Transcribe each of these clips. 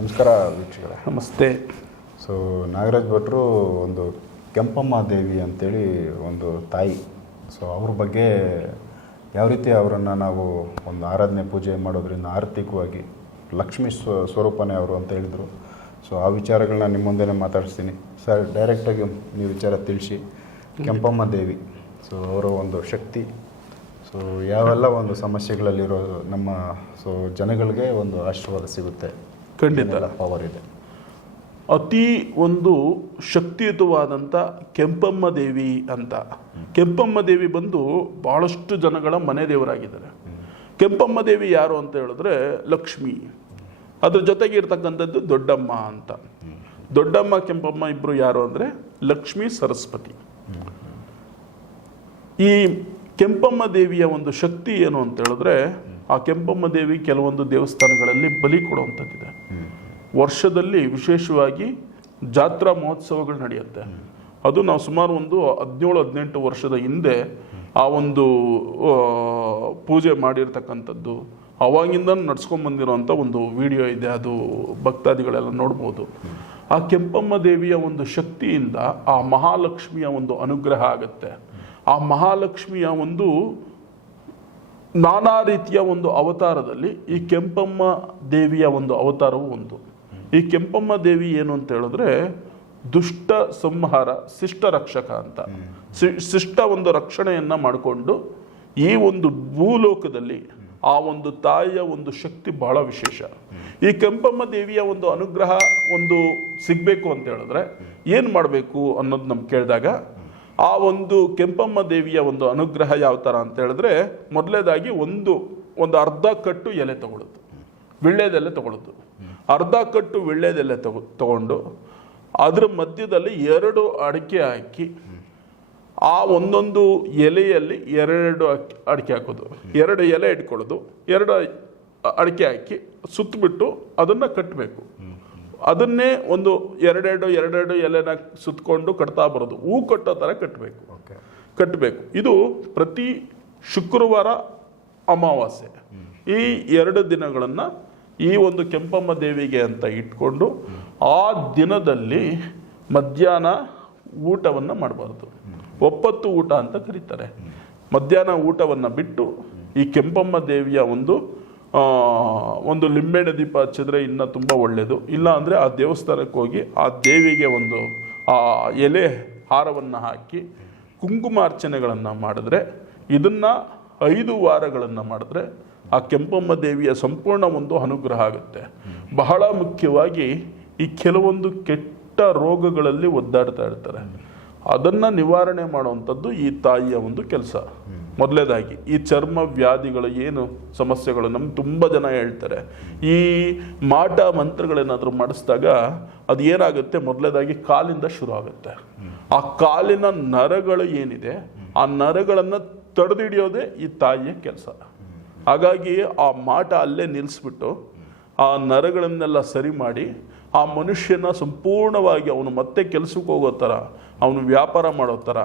ನಮಸ್ಕಾರ ವೀಕ್ಷಕರೇ. ನಮಸ್ತೆ. ಸೊ ನಾಗರಾಜ್ ಭಟ್ರು ಒಂದು ಕೆಂಪಮ್ಮ ದೇವಿ ಅಂತೇಳಿ ಒಂದು ತಾಯಿ. ಸೊ ಅವ್ರ ಬಗ್ಗೆ ಯಾವ ರೀತಿ ಅವರನ್ನು ನಾವು ಒಂದು ಆರಾಧನೆ ಪೂಜೆ ಮಾಡೋದ್ರಿಂದ ಆರ್ಥಿಕವಾಗಿ ಲಕ್ಷ್ಮಿ ಸ್ವ ಸ್ವರೂಪನೇ ಅವರು ಅಂತ ಹೇಳಿದರು. ಸೊ ಆ ವಿಚಾರಗಳನ್ನ ನಿಮ್ಮ ಮುಂದೆನೇ ಮಾತಾಡಿಸ್ತೀನಿ. ಸರ್ ಡೈರೆಕ್ಟಾಗಿ ನೀವು ವಿಚಾರ ತಿಳಿಸಿ. ಕೆಂಪಮ್ಮ ದೇವಿ. ಸೊ ಅವರ ಒಂದು ಶಕ್ತಿ. ಸೊ ಯಾವೆಲ್ಲ ಒಂದು ಸಮಸ್ಯೆಗಳಲ್ಲಿರೋ ನಮ್ಮ ಸೊ ಜನಗಳಿಗೆ ಒಂದು ಆಶೀರ್ವಾದ ಸಿಗುತ್ತೆ. ಖಂಡಿತ ಪವರ್ ಇದೆ. ಅತಿ ಒಂದು ಶಕ್ತಿಯುತವಾದಂಥ ಕೆಂಪಮ್ಮ ದೇವಿ ಅಂತ. ಕೆಂಪಮ್ಮ ದೇವಿ ಬಂದು ಭಾಳಷ್ಟು ಜನಗಳ ಮನೆ ದೇವರಾಗಿದ್ದಾರೆ. ಕೆಂಪಮ್ಮ ದೇವಿ ಯಾರು ಅಂತ ಹೇಳಿದ್ರೆ ಲಕ್ಷ್ಮಿ. ಅದ್ರ ಜೊತೆಗೆ ಇರ್ತಕ್ಕಂಥದ್ದು ದೊಡ್ಡಮ್ಮ ಅಂತ. ದೊಡ್ಡಮ್ಮ ಕೆಂಪಮ್ಮ ಇಬ್ಬರು ಯಾರು ಅಂದರೆ ಲಕ್ಷ್ಮಿ ಸರಸ್ವತಿ. ಈ ಕೆಂಪಮ್ಮ ದೇವಿಯ ಒಂದು ಶಕ್ತಿ ಏನು ಅಂತ ಹೇಳಿದ್ರೆ ಆ ಕೆಂಪಮ್ಮ ದೇವಿ ಕೆಲವೊಂದು ದೇವಸ್ಥಾನಗಳಲ್ಲಿ ಬಲಿ ಕೊಡುವಂಥದ್ದಿದೆ. ವರ್ಷದಲ್ಲಿ ವಿಶೇಷವಾಗಿ ಜಾತ್ರಾ ಮಹೋತ್ಸವಗಳು ನಡೆಯುತ್ತೆ. ಅದು ನಾವು ಸುಮಾರು ಒಂದು ಹದಿನೇಳು, ಹದಿನೆಂಟು ವರ್ಷದ ಹಿಂದೆ ಆ ಒಂದು ಪೂಜೆ ಮಾಡಿರ್ತಕ್ಕಂಥದ್ದು. ಅವಾಗಿಂದ ನಡ್ಸ್ಕೊಂಡ್ ಬಂದಿರೋಂಥ ಒಂದು ವಿಡಿಯೋ ಇದೆ, ಅದು ಭಕ್ತಾದಿಗಳೆಲ್ಲ ನೋಡ್ಬೋದು. ಆ ಕೆಂಪಮ್ಮ ದೇವಿಯ ಒಂದು ಶಕ್ತಿಯಿಂದ ಆ ಮಹಾಲಕ್ಷ್ಮಿಯ ಒಂದು ಅನುಗ್ರಹ ಆಗುತ್ತೆ. ಆ ಮಹಾಲಕ್ಷ್ಮಿಯ ಒಂದು ನಾನಾ ರೀತಿಯ ಒಂದು ಅವತಾರದಲ್ಲಿ ಈ ಕೆಂಪಮ್ಮ ದೇವಿಯ ಒಂದು ಅವತಾರವು ಒಂದು. ಈ ಕೆಂಪಮ್ಮ ದೇವಿ ಏನು ಅಂತ ಹೇಳಿದ್ರೆ ದುಷ್ಟ ಸಂಹಾರ, ಶಿಷ್ಟ ರಕ್ಷಕ ಅಂತ. ಶಿಷ್ಟ ಒಂದು ರಕ್ಷಣೆಯನ್ನ ಮಾಡಿಕೊಂಡು ಈ ಒಂದು ಭೂಲೋಕದಲ್ಲಿ ಆ ಒಂದು ತಾಯಿಯ ಒಂದು ಶಕ್ತಿ ಬಹಳ ವಿಶೇಷ. ಈ ಕೆಂಪಮ್ಮ ದೇವಿಯ ಒಂದು ಅನುಗ್ರಹ ಒಂದು ಸಿಗ್ಬೇಕು ಅಂತ ಹೇಳಿದ್ರೆ ಏನ್ ಮಾಡಬೇಕು ಅನ್ನೋದು ನಮ್ಗೆ ಕೇಳಿದಾಗ ಆ ಒಂದು ಕೆಂಪಮ್ಮ ದೇವಿಯ ಒಂದು ಅನುಗ್ರಹ ಯಾವ ಥರ ಅಂತ ಹೇಳಿದ್ರೆ ಮೊದಲೇದಾಗಿ ಒಂದು ಒಂದು ಅರ್ಧ ಕಟ್ಟು ಎಲೆ ತಗೊಳ್ಳುತ್ತೆ ವಿಳ್ಳೆದೆಲೆ ತಗೊಳ್ಳೋದು ಅರ್ಧ ಕಟ್ಟು ವಿಳ್ಳೆದೆಲೆ ತಗೊ ತಗೊಂಡು ಅದರ ಮಧ್ಯದಲ್ಲಿ ಎರಡು ಅಡಿಕೆ ಹಾಕಿ ಆ ಒಂದೊಂದು ಎಲೆಯಲ್ಲಿ ಎರಡು ಅಡಿಕೆ ಹಾಕೋದು. ಎರಡು ಎಲೆ ಇಟ್ಕೊಳ್ಳೋದು. ಎರಡು ಅಡಿಕೆ ಹಾಕಿ ಸುತ್ತಬಿಟ್ಟು ಅದನ್ನು ಕಟ್ಟಬೇಕು ಅದನ್ನೇ ಒಂದು ಎರಡೆರಡು ಎರಡೆರಡು ಎಲೆನ ಸುತ್ತಕೊಂಡು ಕಟ್ತಾ ಬರೋದು. ಹೂ ಕಟ್ಟೋ ಥರ ಕಟ್ಟಬೇಕು ಓಕೆ. ಕಟ್ಟಬೇಕು ಇದು ಪ್ರತಿ ಶುಕ್ರವಾರ ಅಮಾವಾಸ್ಯೆ. ಈ ಎರಡು ದಿನಗಳನ್ನು ಈ ಒಂದು ಕೆಂಪಮ್ಮ ದೇವಿಗೆ ಅಂತ ಇಟ್ಕೊಂಡು ಆ ದಿನದಲ್ಲಿ ಮಧ್ಯಾಹ್ನ ಊಟವನ್ನು ಮಾಡಬಾರ್ದು. ಒಪ್ಪತ್ತು ಊಟ ಅಂತ ಕರೀತಾರೆ. ಮಧ್ಯಾಹ್ನ ಊಟವನ್ನು ಬಿಟ್ಟು ಈ ಕೆಂಪಮ್ಮ ದೇವಿಯ ಒಂದು ಒಂದು ಲಿಂಬೆಣ್ಣೆ ದೀಪ ಹಚ್ಚಿದ್ರೆ ಇನ್ನೂ ತುಂಬ ಒಳ್ಳೆಯದು ಇಲ್ಲ ಅಂದರೆ ಆ ದೇವಸ್ಥಾನಕ್ಕೆ ಹೋಗಿ ಆ ದೇವಿಗೆ ಒಂದು, ಆ ಎಲೆ ಹಾರವನ್ನು ಹಾಕಿ ಕುಂಕುಮಾರ್ಚನೆಗಳನ್ನು ಮಾಡಿದ್ರೆ, ಇದನ್ನು ಐದು ವಾರಗಳನ್ನು ಮಾಡಿದ್ರೆ ಆ ಕೆಂಪಮ್ಮ ದೇವಿಯ ಸಂಪೂರ್ಣ ಒಂದು ಅನುಗ್ರಹ ಆಗುತ್ತೆ. ಬಹಳ ಮುಖ್ಯವಾಗಿ ಈ ಕೆಲವೊಂದು ಕೆಟ್ಟ ರೋಗಗಳಲ್ಲಿ ಒದ್ದಾಡ್ತಾ ಇರ್ತಾರೆ. ಅದನ್ನು ನಿವಾರಣೆ ಮಾಡುವಂಥದ್ದು ಈ ತಾಯಿಯ ಒಂದು ಕೆಲಸ. ಮೊದಲೇದಾಗಿ ಈ ಚರ್ಮ ವ್ಯಾಧಿಗಳು ಏನು ಸಮಸ್ಯೆಗಳು ನಮ್ಗೆ ತುಂಬ ಜನ ಹೇಳ್ತಾರೆ. ಈ ಮಾಟ ಮಂತ್ರಗಳೇನಾದರೂ ಮಾಡಿಸಿದಾಗ ಅದು ಏನಾಗುತ್ತೆ? ಮೊದಲೇದಾಗಿ ಕಾಲಿಂದ ಶುರು ಆಗುತ್ತೆ. ಆ ಕಾಲಿನ ನರಗಳು ಏನಿದೆ? ಆ ನರಗಳನ್ನು ತಡೆದಿಡಿಯೋದೇ ಈ ತಾಯಿಯ ಕೆಲಸ. ಹಾಗಾಗಿ ಆ ಮಾಟ ಅಲ್ಲೇ ನಿಲ್ಲಿಸ್ಬಿಟ್ಟು ಆ ನರಗಳನ್ನೆಲ್ಲ ಸರಿ ಮಾಡಿ ಆ ಮನುಷ್ಯನ ಸಂಪೂರ್ಣವಾಗಿ ಅವನು ಮತ್ತೆ ಕೆಲಸಕ್ಕೆ ಹೋಗೋ ಥರ, ಅವನು ವ್ಯಾಪಾರ ಮಾಡೋ ಥರ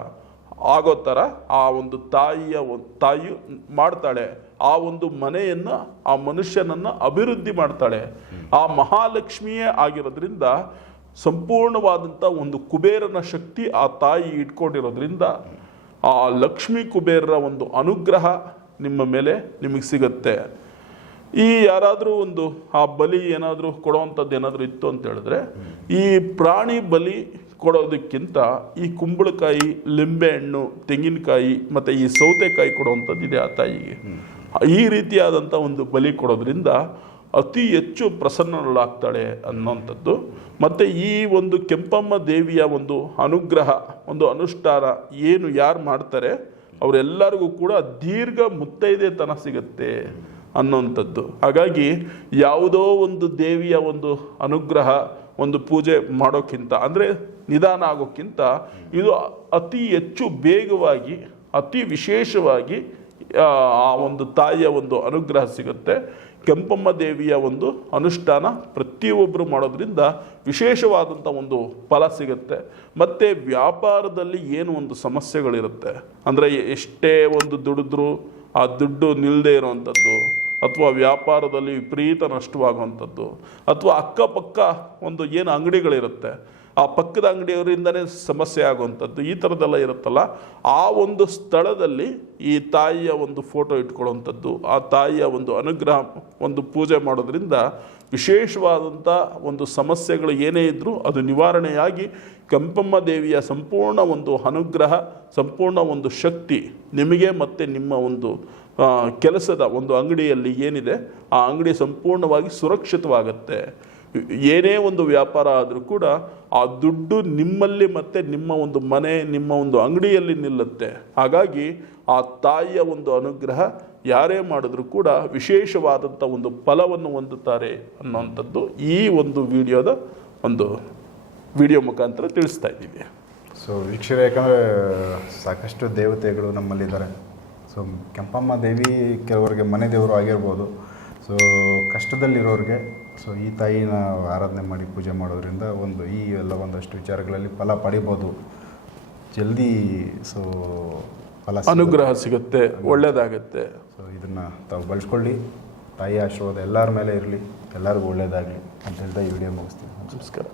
ಆಗೋ ಥರ ಆ ಒಂದು ತಾಯಿಯ ತಾಯಿ ಮಾಡ್ತಾಳೆ. ಆ ಒಂದು ಮನೆಯನ್ನು, ಆ ಮನುಷ್ಯನನ್ನು ಅಭಿವೃದ್ಧಿ ಮಾಡ್ತಾಳೆ. ಆ ಮಹಾಲಕ್ಷ್ಮಿಯೇ ಆಗಿರೋದ್ರಿಂದ ಸಂಪೂರ್ಣವಾದಂಥ ಒಂದು ಕುಬೇರನ ಶಕ್ತಿ ಆ ತಾಯಿ ಇಟ್ಕೊಂಡಿರೋದ್ರಿಂದ ಆ ಲಕ್ಷ್ಮೀ ಕುಬೇರರ ಒಂದು ಅನುಗ್ರಹ ನಿಮ್ಮ ಮೇಲೆ ನಿಮಗೆ ಸಿಗುತ್ತೆ. ಈ ಯಾರಾದರೂ ಒಂದು, ಆ ಬಲಿ ಏನಾದರೂ ಕೊಡೋವಂಥದ್ದು ಏನಾದರೂ ಇತ್ತು ಅಂತ ಹೇಳಿದ್ರೆ, ಈ ಪ್ರಾಣಿ ಬಲಿ ಕೊಡೋದಕ್ಕಿಂತ ಈ ಕುಂಬಳಕಾಯಿ ಲಿಂಬೆಹಣ್ಣು ತೆಂಗಿನಕಾಯಿ, ಮತ್ತು ಈ ಸೌತೆಕಾಯಿ ಕೊಡುವಂಥದ್ದು ಇದೆ ಆ ತಾಯಿಗೆ. ಈ ರೀತಿಯಾದಂಥ ಒಂದು ಬಲಿ ಕೊಡೋದ್ರಿಂದ ಅತಿ ಹೆಚ್ಚು ಪ್ರಸನ್ನಳಾಗ್ತಾಳೆ ಅನ್ನೋಂಥದ್ದು. ಮತ್ತು ಈ ಒಂದು ಕೆಂಪಮ್ಮ ದೇವಿಯ ಒಂದು ಅನುಗ್ರಹ, ಒಂದು ಅನುಷ್ಠಾನ ಏನು ಯಾರು ಮಾಡ್ತಾರೆ ಅವರೆಲ್ಲರಿಗೂ ಕೂಡ ದೀರ್ಘ ಮುತ್ತೈದೆತನ ಸಿಗುತ್ತೆ ಅನ್ನೋಂಥದ್ದು ಹಾಗಾಗಿ ಯಾವುದೋ ಒಂದು ದೇವಿಯ ಒಂದು ಅನುಗ್ರಹ, ಒಂದು ಪೂಜೆ ಮಾಡೋಕ್ಕಿಂತ, ಅಂದರೆ ನಿಧಾನ ಆಗೋಕ್ಕಿಂತ ಇದು ಅತಿ ಹೆಚ್ಚು ಬೇಗವಾಗಿ ಅತಿ ವಿಶೇಷವಾಗಿ ಆ ಒಂದು ತಾಯಿಯ ಒಂದು ಅನುಗ್ರಹ ಸಿಗುತ್ತೆ. ಕೆಂಪಮ್ಮ ದೇವಿಯ ಒಂದು ಅನುಷ್ಠಾನ ಪ್ರತಿಯೊಬ್ಬರು ಮಾಡೋದ್ರಿಂದ ವಿಶೇಷವಾದಂಥ ಒಂದು ಫಲ ಸಿಗುತ್ತೆ. ಮತ್ತು ವ್ಯಾಪಾರದಲ್ಲಿ ಏನು ಒಂದು ಸಮಸ್ಯೆಗಳಿರುತ್ತೆ? ಅಂದರೆ ಎಷ್ಟೇ ಒಂದು ದುಡಿದ್ರು ಆ ದುಡ್ಡು ನಿಲ್ಲದೆ ಇರೋವಂಥದ್ದು ಅಥವಾ ವ್ಯಾಪಾರದಲ್ಲಿ ವಿಪರೀತ ನಷ್ಟವಾಗುವಂಥದ್ದು ಅಥವಾ ಅಕ್ಕಪಕ್ಕ ಒಂದು ಏನು ಅಂಗಡಿಗಳಿರುತ್ತೆ ಆ ಪಕ್ಕದ ಅಂಗಡಿಯವರಿಂದನೇ ಸಮಸ್ಯೆ ಆಗುವಂಥದ್ದು ಈ ಥರದ್ದೆಲ್ಲ ಇರುತ್ತಲ್ಲ, ಆ ಒಂದು ಸ್ಥಳದಲ್ಲಿ ಈ ತಾಯಿಯ ಒಂದು ಫೋಟೋ ಇಟ್ಕೊಳ್ಳುವಂಥದ್ದು, ಆ ತಾಯಿಯ ಒಂದು ಅನುಗ್ರಹ, ಒಂದು ಪೂಜೆ ಮಾಡೋದ್ರಿಂದ ವಿಶೇಷವಾದಂಥ ಒಂದು ಸಮಸ್ಯೆಗಳು ಏನೇ ಇದ್ದರೂ ಅದು ನಿವಾರಣೆಯಾಗಿ ಕಂಪಮ್ಮ ದೇವಿಯ ಸಂಪೂರ್ಣ ಒಂದು ಅನುಗ್ರಹ, ಸಂಪೂರ್ಣ ಒಂದು ಶಕ್ತಿ ನಿಮಗೆ ಮತ್ತು ನಿಮ್ಮ ಒಂದು ಕೆಲಸದ ಒಂದು ಅಂಗಡಿಯಲ್ಲಿ ಏನಿದೆ, ಆ ಅಂಗಡಿ ಸಂಪೂರ್ಣವಾಗಿ ಸುರಕ್ಷಿತವಾಗುತ್ತೆ. ಏನೇ ಒಂದು ವ್ಯಾಪಾರ ಆದರೂ ಕೂಡ ಆ ದುಡ್ಡು ನಿಮ್ಮಲ್ಲಿ ಮತ್ತು ನಿಮ್ಮ ಒಂದು ಮನೆ, ನಿಮ್ಮ ಒಂದು ಅಂಗಡಿಯಲ್ಲಿ ನಿಲ್ಲುತ್ತೆ. ಹಾಗಾಗಿ ಆ ತಾಯಿಯ ಒಂದು ಅನುಗ್ರಹ ಯಾರೇ ಮಾಡಿದ್ರೂ ಕೂಡ ವಿಶೇಷವಾದಂಥ ಒಂದು ಫಲವನ್ನು ಹೊಂದುತ್ತಾರೆ ಅನ್ನೋವಂಥದ್ದು ಈ ಒಂದು ವಿಡಿಯೋದ ಒಂದು ವಿಡಿಯೋ ಮುಖಾಂತರ ತಿಳಿಸ್ತಾ ಇದ್ದೀವಿ. ಸೊ ವೀಕ್ಷಕರು ಯಾಕಂದರೆ ಸಾಕಷ್ಟು ದೇವತೆಗಳು ನಮ್ಮಲ್ಲಿದ್ದಾರೆ. ಸೊ ಕೆಂಪಮ್ಮ ದೇವಿ ಕೆಲವರಿಗೆ ಮನೆ ದೇವರು ಆಗಿರ್ಬೋದು. ಸೊ ಕಷ್ಟದಲ್ಲಿರೋರಿಗೆ ಸೊ ಈ ತಾಯಿನ ಆರಾಧನೆ ಮಾಡಿ ಪೂಜೆ ಮಾಡೋದ್ರಿಂದ ಒಂದು ಈ ಎಲ್ಲ ಒಂದಷ್ಟು ವಿಚಾರಗಳಲ್ಲಿ ಫಲ ಪಡಿಬೋದು. ಜಲ್ದಿ ಸೊ ಫಲ ಅನುಗ್ರಹ ಸಿಗುತ್ತೆ ಒಳ್ಳೆಯದಾಗುತ್ತೆ ಸೊ ಇದನ್ನು ತಾವು ಬಳಸ್ಕೊಳ್ಳಿ. ತಾಯಿ ಆಶೀರ್ವಾದ ಎಲ್ಲರ ಮೇಲೆ ಇರಲಿ ಎಲ್ಲರಿಗೂ ಒಳ್ಳೆಯದಾಗಲಿ ಅಂತ ಹೇಳ್ತಾ ಈ ವಿಡಿಯೋ ಮುಗಿಸ್ತೀನಿ. ನಮಸ್ಕಾರ.